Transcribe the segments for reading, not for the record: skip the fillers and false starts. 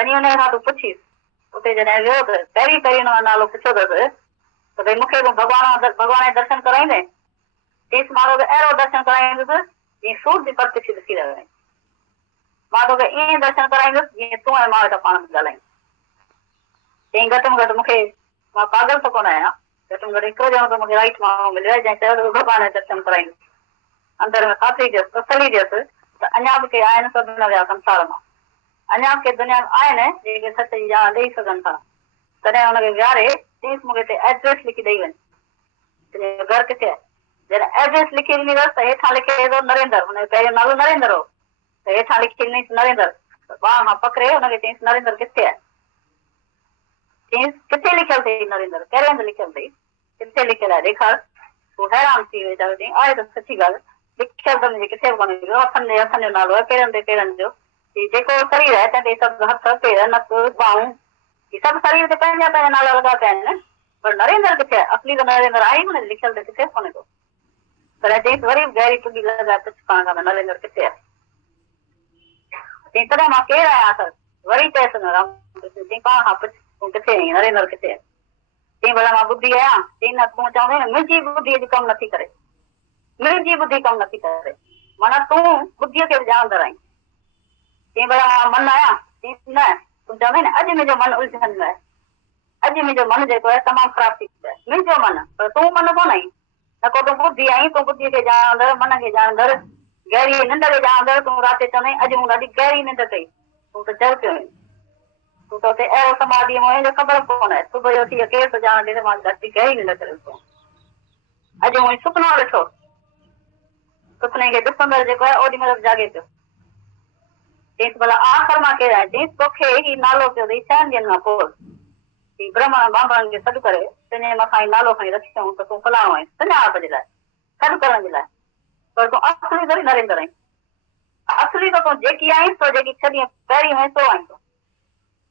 वञी हुन खां तूं पुछीस उते जॾहिं वियो त पहिरीं पहिरीं हुन नालो पुछियो अथसि त भई मूंखे तूं भॻवान जे दर्शन कराईंदे। चईसि मां तोखे अहिड़ो दर्शन कराईंदुसि जीअं सूरज जी प्रत्यक्ष ॾिसी रहियो आहीं। मां तोखे ईअं दर्शन कराईंदुसि जीअं तूं ऐं मां वेठा पाण में ॻाल्हायूं। चई घटि में घटि मूंखे मां पागल त कोन आहियां, घटि में घटि हिकिड़ो ॼणो त मूंखे राइट माण्हू मिलियो आहे जंहिं चयो भॻवान जे दर्शन कराईंदुसि। अंदर में खातिरी ॾियसि, तसली ॾियसि त अञा बि के आहिनि सभु न विया संसार मां, अञा के दुनिया में आहिनि जेके सच जी ॼाण ॾेई सघनि था। तॾहिं हुनखे विहारे चईसि मूंखे हिते एड्रेस लिखी ॾेई वञ, तुंहिंजो घर किथे आहे। जॾहिं एड्रेस लिखी ॾींदसि त हेठां लिखे थो नरेंद्र, हुनजो पहिरियों नालो नरेंद्र हो त हेठां लिखी ॾिनईसि नरेंद्र। ॿार खां पकड़े हुनखे चईसि नरेंद्र किथे आहे। चईसि किथे लिखियल अथई नरेंद्र, कहिड़े हंधि लिखियल अथई, किथे लिखियल आहे ॾेखार। तूं हैरान थी वई चई आहे त सची ॻाल्हि, लिखियल त मुंहिंजे किथे बि कोन्हे, हथनि जो नालो आहे, पेरनि जो जेको शरीर आहे तंहिं ते सभु हथ पेर नक ॿाहूं सभु शरीर ते पंहिंजा पंहिंजा नाला लॻा पिया आहिनि, पर नरेंद्र किथे आहे, असली त नरेंद्र आहे ई कोन्हे, लिखियल त किथे कोन्हे को। पर चईसि वरी गहरी टुगी लॻाए पुछ पाण खां नरेंद्र किथे आहे। चई तॾहिं मां केरु आहियां सर, वरी चएसि न राम चई पाण खां पुछ तूं किथे आहीं, नरेंद्र किथे आहे। चई भला मां ॿुधी आहियां। चई न तूं चवंदे न मुंहिंजी ॿुधी अॼु कमु नथी करे, मुंहिंजी ॿुधी कमु नथी करे, माना तूं ॿुधीअ खे बि ॼाणंदड़ आहीं। चई भला मां मन आहियां। चई न तूं चवंदे न अॼु मुंहिंजो मन उलझन में आहे, अॼु मुंहिंजो मन जेको आहे तमामु ख़राबु थी वियो आहे, मुंहिंजो मन, पर तूं मन कोन आई, न को तूं ॿुधी आहीं, तूं ॿुधीअ खे ॼाणंदड़, मन खे ॼाणंदड़, गहरी निंड खे ॼाणंदड़। तूं राति चवंदई अॼु मूं ॾाढी गहरी निंड कई, तूं त चल पियो आहीं, तूं त हुते अहिड़ो समाधीअ में आहीं जो ख़बर कोन आहे, सुबुह जो उथी केरु थो ॼाण ॾे त मां ॾाढी गहरी निंड करे थो। अॼु मूं सुपिनो ॾिठो, सुपिने खे ॾिसंदड़ जेको आहे ओॾी महिल जाॻे पियो। चईसि भला आख़िर मां केरु आहे। चईसि तोखे ही नालो पियो अथई 6 ॾींहंनि खां पोइ ब्रह्मण बाबरनि खे सॾु करे तुंहिंजे मथां ई नालो खणी रखी अथऊं त तूं फलाणो आहीं सुञाणप जे लाइ, सॾु करण जे लाइ, पर तूं असली थोरी नरेंद्र आहीं। असली त तूं जेकी आहीं तो जेकी 6 ॾींहं पहिरीं हुई सो आहीं तूं।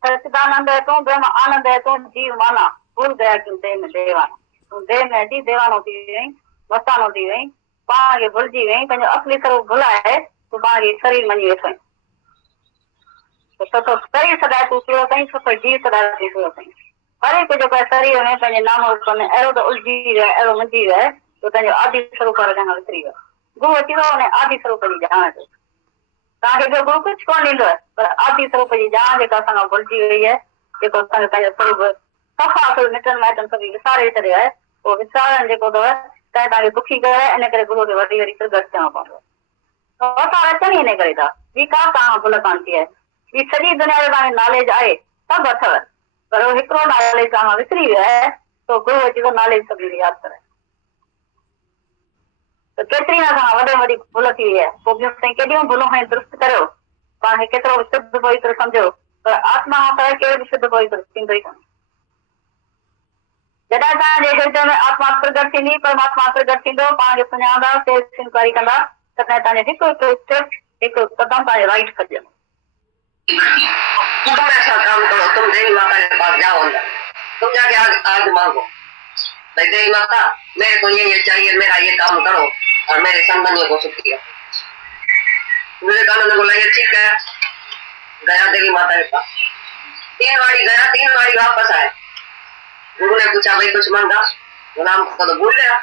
सचिदानंद है तूं, ब्रह्म आनंद है तूं, जीव माना भूल गया क्यों देह में देवाना। तूं देह में अची देवानो थी वई, मस्तानो थी वई, पाण खे भुलिजी वई, पंहिंजो असली स्वरूप भुलाए तूं पाण खे शरीर मञी वेठो आहीं। तो शरीर सदाए तूं सुयो अथई, सुठो जीव सदाए तूं सुयो अथई। हर हिकु जेको आहे शरीर में पंहिंजे नाम रूप में अहिड़ो त उलझी वियो आहे, अहिड़ो मुंझी वियो आहे जो पंहिंजो आदि स्वरूप खां विसरी वियो। गुरू अची वियो हुन आदि स्वरूप जी ॼाण ते। तव्हांखे ॿियो गुरू कुझु कोन ॾींदो आहे, पर आदि स्वरूप जी ॼाण जेका असां भुलिजी वई आहे, जेको असांखे पंहिंजो स्वरूप सफ़ा मिटनि माइटनि सभई विसारे छॾियो आहे, उहो विसारण जेको अथव तंहिं तव्हांखे दुखी कयो आहे। इन करे गुरू खे वरी वरी प्रगट थियणो पवंदो। असां अचनि ई इन करे था, ॿी का तव्हां भुल कान थी आहे, ॿी सॼी दुनिया जो तव्हांखे नॉलेज आहे, सभु अथव, पर हिकिड़ो नॉलेज तव्हां विसरी वियो आहे, तो गुरू अची वियो नॉलेज सभिनी यादि कराए। त केतिरी न तव्हां वॾे वॾी भुल थी वई आहे, पोइ ॿियूं साईं केॾियूं भुलूं खणी दुरुस्त करियो, पाण खे केतिरो बि शुद्ध पवित्र सम्झो, पर आत्मा खां केरु बि शुद्ध पवित्र थींदो ई कोन्हे। जॾहिं तव्हांजे हृदय में आत्मा प्रगट थींदी, परमात्मा प्रगट थींदो, पाण खे सुञाणंदा, सेवा इंक्वायरी कंदा, तॾहिं तव्हांजो हिकु हिकु स्टेप, हिकु कदम तव्हांजे राइट खजंदो। तुम ऐसा काम करो, तुम देवी माता के पास जाओ अंदर, तुम जाके आज मांगो, देवी माता मेरे को ये चाहिए, मेरा ये काम करो और मेरे संबंधियों को सुखी रखो। विवेकानंद बोला ये ठीक है, गया देवी माता के पास, 3 बारी गया, 3 बारी वापस आए। गुरु ने पूछा भाई कुछ मांगा, बोला हमको तो भूल गया,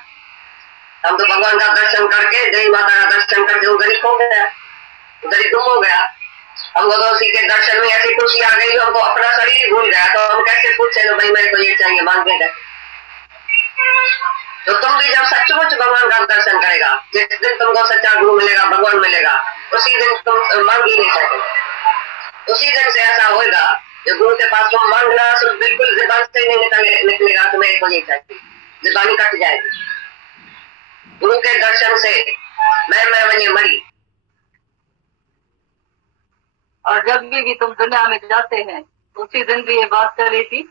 हम तो भगवान का दर्शन करके, देवी माता का दर्शन करके उधर ही खो गया, उधर ही गुम हो गया। हमको तो उसी के दर्शन में ऐसी खुशी आ गई, हमको अपना शरीर भूल गया, तो हम कैसे पूछे तो भाई मेरे को ये चाहिए, मांगे गए। तो तुम भी जब सचमुच भगवान का दर्शन करेगा, जिस दिन तुमको सच्चा गुरु मिलेगा, भगवान मिलेगा, उसी दिन तुम मांग ही नहीं सकते। उसी दिन से ऐसा होगा जो गुरु के पास तुम मांगना बिल्कुल जुबान से नहीं निकलेगा, तो मेरे को ये चाहिए, जुबानी कट जाएगी। गुरु के दर्शन से मैं वही मरी। और जब भी तुम दुनिया में जाते हैं, उसी दिन भी ये बात चली थी,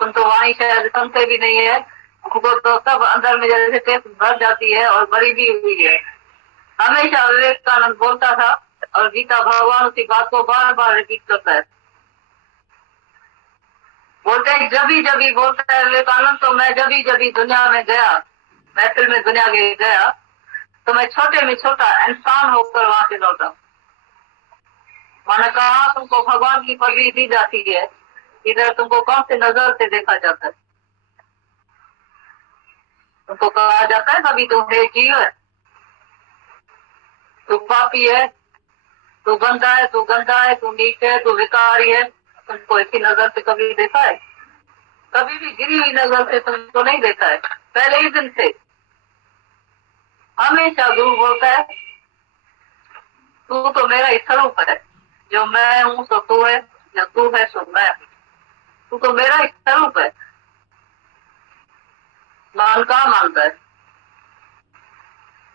तुम तो वहीं शायद सुनते भी नहीं है, खुद तो सब अंदर में जैसे टेप भर जाती है और भरी भी हुई है। हमेशा विवेकानंद बोलता था, और गीता भगवान उसी बात को बार बार रिपीट करता है, बोलते हैं जब भी बोलता है विवेकानंद, तो मैं जब भी दुनिया में गया, महफिल में दुनिया के गया, तो मैं छोटे में छोटा इंसान होकर वहां से लौटा। मैंने कहा तुमको भगवान की पदवी दी जाती है, इधर तुमको कौन सी नजर से देखा जाता है? तुमको कहा जाता है कभी तुम जीव है, तू पापी है, तू गंदा है, तू गंदा है, तू नीच है, तू विकारी है। तुमको ऐसी नजर से कभी देखा है? कभी भी गिरी हुई नजर से तुमको नहीं देखा है। पहले ही दिन से हमेशा गुरु बोलता है तू तो मेरा ही स्वरूप है, जो मैं हूँ तो तू है, जो तू है सो मैं, तू तो मेरा ही स्वरूप है। मान कहाँ मानता है?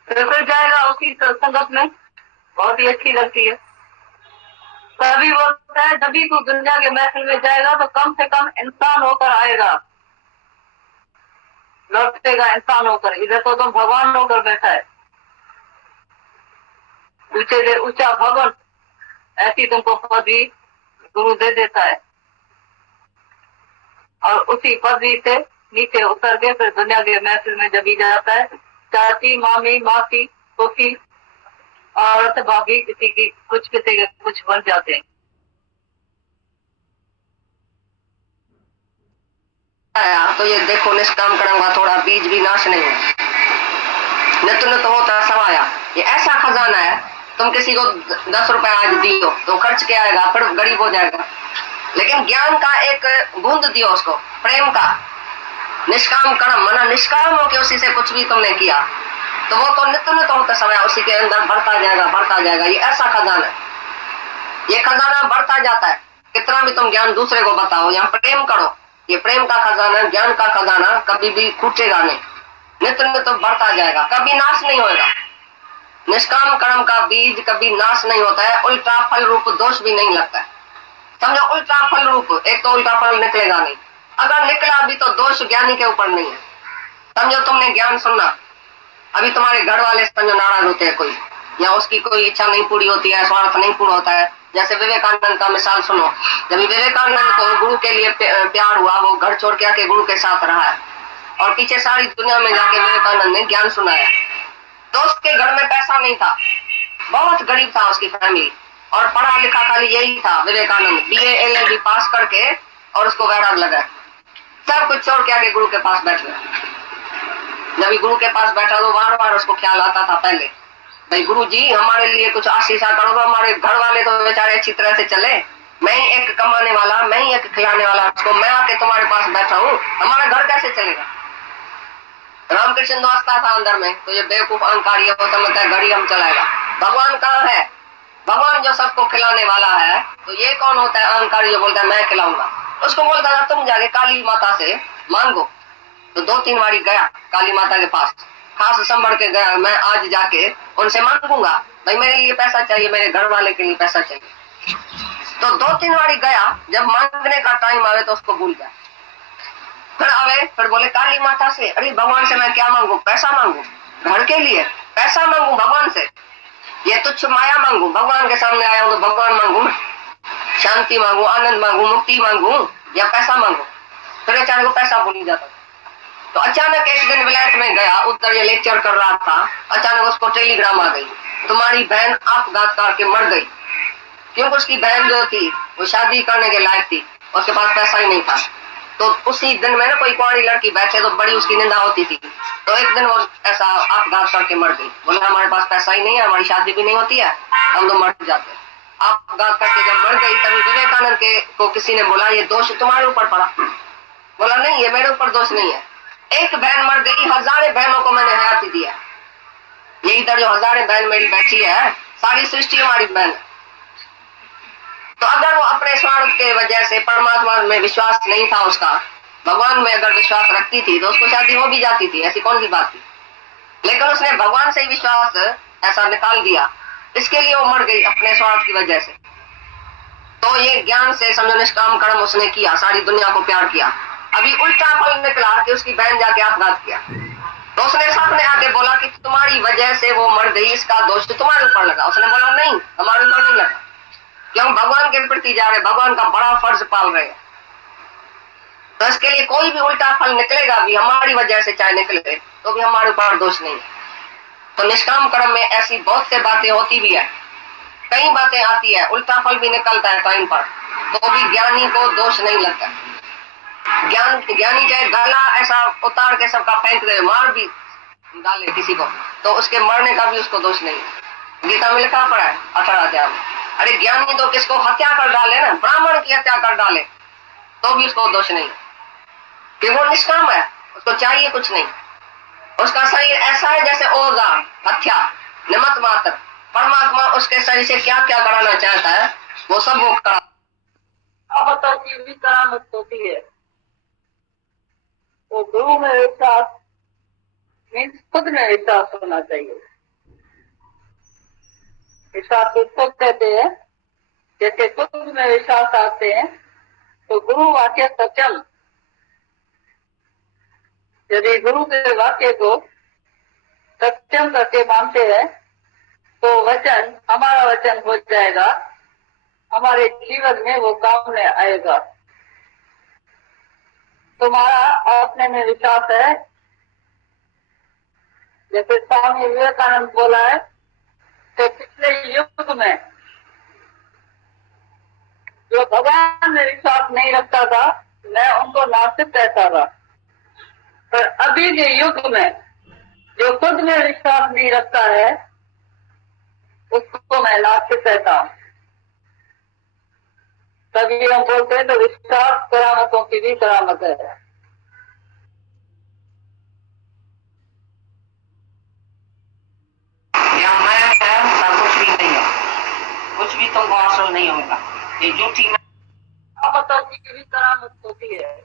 फिर जाएगा उसी संगत में, बहुत ही अच्छी लगती है। तभी बोलता है जब भी तू दुनिया के महफिल में जाएगा तो कम से कम इंसान होकर आएगा, लौटेगा इंसान होकर। इधर तो तुम भगवान होकर बैठा है, ऊंचे से ऊंचा भवन, ऐसी तुमको पदवी गुरु दे देता है। और उसी पदवी से नीचे उतर के फिर दुनिया के महफिल में जब भी जाता है, चाची, मामी, मासी, फूफी, औरत, भाभी, किसी के कुछ बन जाते हैं। तो ये देखो निष्काम कर्म का थोड़ा बीज भी नाश नहीं है, नित नित होता समाया। ये ऐसा खजाना है, तुम किसी को 10 रुपए आज दियो तो खर्च के आएगा, फिर गरीब हो जाएगा। लेकिन ज्ञान का एक बूंद दियो उसको, प्रेम का, निष्काम कर्म माना निष्काम होकर उसी से कुछ भी तुमने किया तो वो तो नित्य नित्य होता समय उसी के अंदर बढ़ता जाएगा, बढ़ता जाएगा। ये ऐसा खजाना है, ये खजाना बढ़ता जाता है। कितना भी तुम ज्ञान दूसरे को बताओ, यहाँ प्रेम करो, ये प्रेम का खजाना, ज्ञान का खजाना कभी भी फूटेगा नहीं, नित्य नित्य बढ़ता जाएगा, कभी नाश नहीं होगा। निष्काम कर्म का बीज कभी नाश नहीं होता है, उल्टा फल रूप दोष भी नहीं लगता है। समझो उल्टा फल रूप, एक तो उल्टा फल निकलेगा नहीं, अगर निकला भी तो दोष ज्ञानी के ऊपर नहीं है। समझो तुमने ज्ञान सुनना, अभी तुम्हारे घर वाले समझो नाराज होते हैं कोई, या उसकी कोई इच्छा नहीं पूरी होती है, स्वार्थ नहीं पूरा होता है। जैसे विवेकानंद का मिसाल सुनो, जब विवेकानंद को गुरु के लिए प्यार हुआ, वो घर छोड़ के आके गुरु के साथ रहा है और पीछे सारी दुनिया में जाके विवेकानंद ने ज्ञान सुनाया। तो उसके घर में पैसा नहीं था, बहुत गरीब था उसकी फैमिली, और पढ़ा लिखा खाली यही था विवेकानंद, BA LLB पास करके, और उसको वैराग लगा, सब कुछ छोड़ के आके गुरु के पास बैठ गया। जब गुरु के पास बैठा तो बार बार उसको ख्याल आता था पहले, भाई गुरु जी हमारे लिए कुछ आशीषा करो, तो हमारे घर वाले तो बेचारे अच्छी तरह से चले, मैं ही एक कमाने वाला, मैं ही एक खिलाने वाला, उसको मैं आके तुम्हारे पास बैठा हूँ, हमारा घर कैसे चलेगा? रामकृष्ण दास था अंदर में, तो ये बेवकूफ अहंकारी समझता है घड़ी हम चलाएगा। भगवान कहाँ है? भगवान जो सबको खिलाने वाला है, तो ये कौन होता है अहंकारी जो बोलता है मैं खिलाऊंगा? उसको बोलता था तुम जाके काली माता से मांगो। तो 2-3 बारी गया काली माता के पास, खास संभल के गया, मैं आज जाके उनसे मांगूंगा, भाई मेरे लिए पैसा चाहिए, मेरे घर वाले के लिए पैसा चाहिए। तो 2-3 बारी गया, जब मांगने का टाइम आवे तो उसको भूल गया। फिर आवे, फिर बोले काली माता से, अरे भगवान से मैं क्या मांगू? पैसा मांगू घर के लिए? पैसा मांगू भगवान से? ये तुच्छ माया मांगू? भगवान के सामने आया हूँ तो भगवान मांगू, शांति मांगू, आनंद मांगू, मुक्ति मांगू, या पैसा मांगू? फिर बेचारे को पैसा भूल जाता। तो अचानक एक दिन विलायत में गया, उधर ये लेक्चर कर रहा था, अचानक उसको टेलीग्राम आ गई, तुम्हारी बहन आपघात करके मर गई। क्योंकि उसकी बहन जो थी वो शादी करने के लायक थी, उसके पास पैसा ही नहीं था। तो उसी दिन में ना कोई कुंवारी लड़की बैठे तो बड़ी उसकी निंदा होती थी, तो एक दिन वो ऐसा आपघात करके मर गई। बोला हमारे पास पैसा ही नहीं है, हमारी शादी भी नहीं होती है, हम तो मर जाते। आपघात करके जब मर गई तभी विवेकानंद के को किसी ने बोला ये दोष तुम्हारे ऊपर पड़ा। बोला नहीं, ये मेरे ऊपर दोष नहीं है, एक बहन मर गई, हजारों बहनों को मैंने हयाती दिया। ये इधर जो हजारों बहन मेरी बैठी है, सारी सृष्टि हमारी बहन है। तो अगर वो अपने स्वार्थ के वजह से परमात्मा में विश्वास नहीं था उसका, भगवान में अगर विश्वास रखती थी तो उसको शादी हो भी जाती थी, ऐसी कौन सी बात थी। लेकिन उसने भगवान से ही विश्वास ऐसा निकाल दिया, इसके लिए वो मर गई अपने स्वार्थ की वजह से। तो ये ज्ञान से समझो निष्काम कर्म उसने किया, सारी दुनिया को प्यार किया। अभी उल्टा फल निकला कि उसकी बहन जाके आपघात किया। तो उसने सामने आके बोला कि तुम्हारी वजह से वो मर गई, इसका दोष तुम्हारे ऊपर लगा। उसने बोला नहीं, हमारे ऊपर नहीं लगा, क्यों? भगवान के प्रति जा रहे, भगवान का बड़ा फर्ज पाल रहे। तो इसके लिए कोई भी उल्टा फल निकलेगा भी हमारी वजह से चाहे निकले तो भी हमारे ऊपर दोष नहीं है। तो निष्काम कर्म में ऐसी बहुत से बातें होती भी है, कई बातें आती है, उल्टा फल भी निकलता है टाइम पर, तो भी ज्ञानी को दोष नहीं लगता। ज्ञानी चाहे गला ऐसा उतार के सबका फेंक दे, मार भी डाले किसी को, तो उसके मरने का भी उसको दोष नहीं। गीता में लिखा पड़ा है 18 अध्याय में। अरे ज्ञानी तो किसको हत्या कर डाले ना, ब्राह्मण की हत्या कर डाले, तो भी उसको दोष नहीं, कि वो निष्काम है, उसको चाहिए कुछ नहीं। उसका शरीर ऐसा है जैसे औजार, हत्या, निमित्त मात्र। परमात्मा उसके शरीर से क्या क्या कराना चाहता है वो सब वो करा। की भी करामत होती है। तो गुरु में विश्वास मीन्स खुद में विश्वास होना चाहिए। विश्वास उसको कहते हैं, जैसे खुद में विश्वास आते हैं तो गुरु वाक्य सत्यम। यदि गुरु के वाक्य को सत्यम करके मानते हैं तो वचन हमारा वचन हो जाएगा, हमारे जीवन में वो काम में आएगा। तुम्हारा अपने में विश्वास है, जैसे स्वामी विवेकानंद बोला है कि पिछले युग में जो भगवान में विश्वास नहीं रखता था, मैं उनको नास्तिक कहता था, पर अभी के युग में जो खुद में विश्वास नहीं रखता है उसको मैं नास्तिक कहता हूँ। तभी हम बोलते हैं तो विश्वास करामतों की भी करामत है। कुछ भी नहीं है, कुछ भी तुमको हासिल नहीं होगा, ये झूठी करामतों की भी करामत होती है।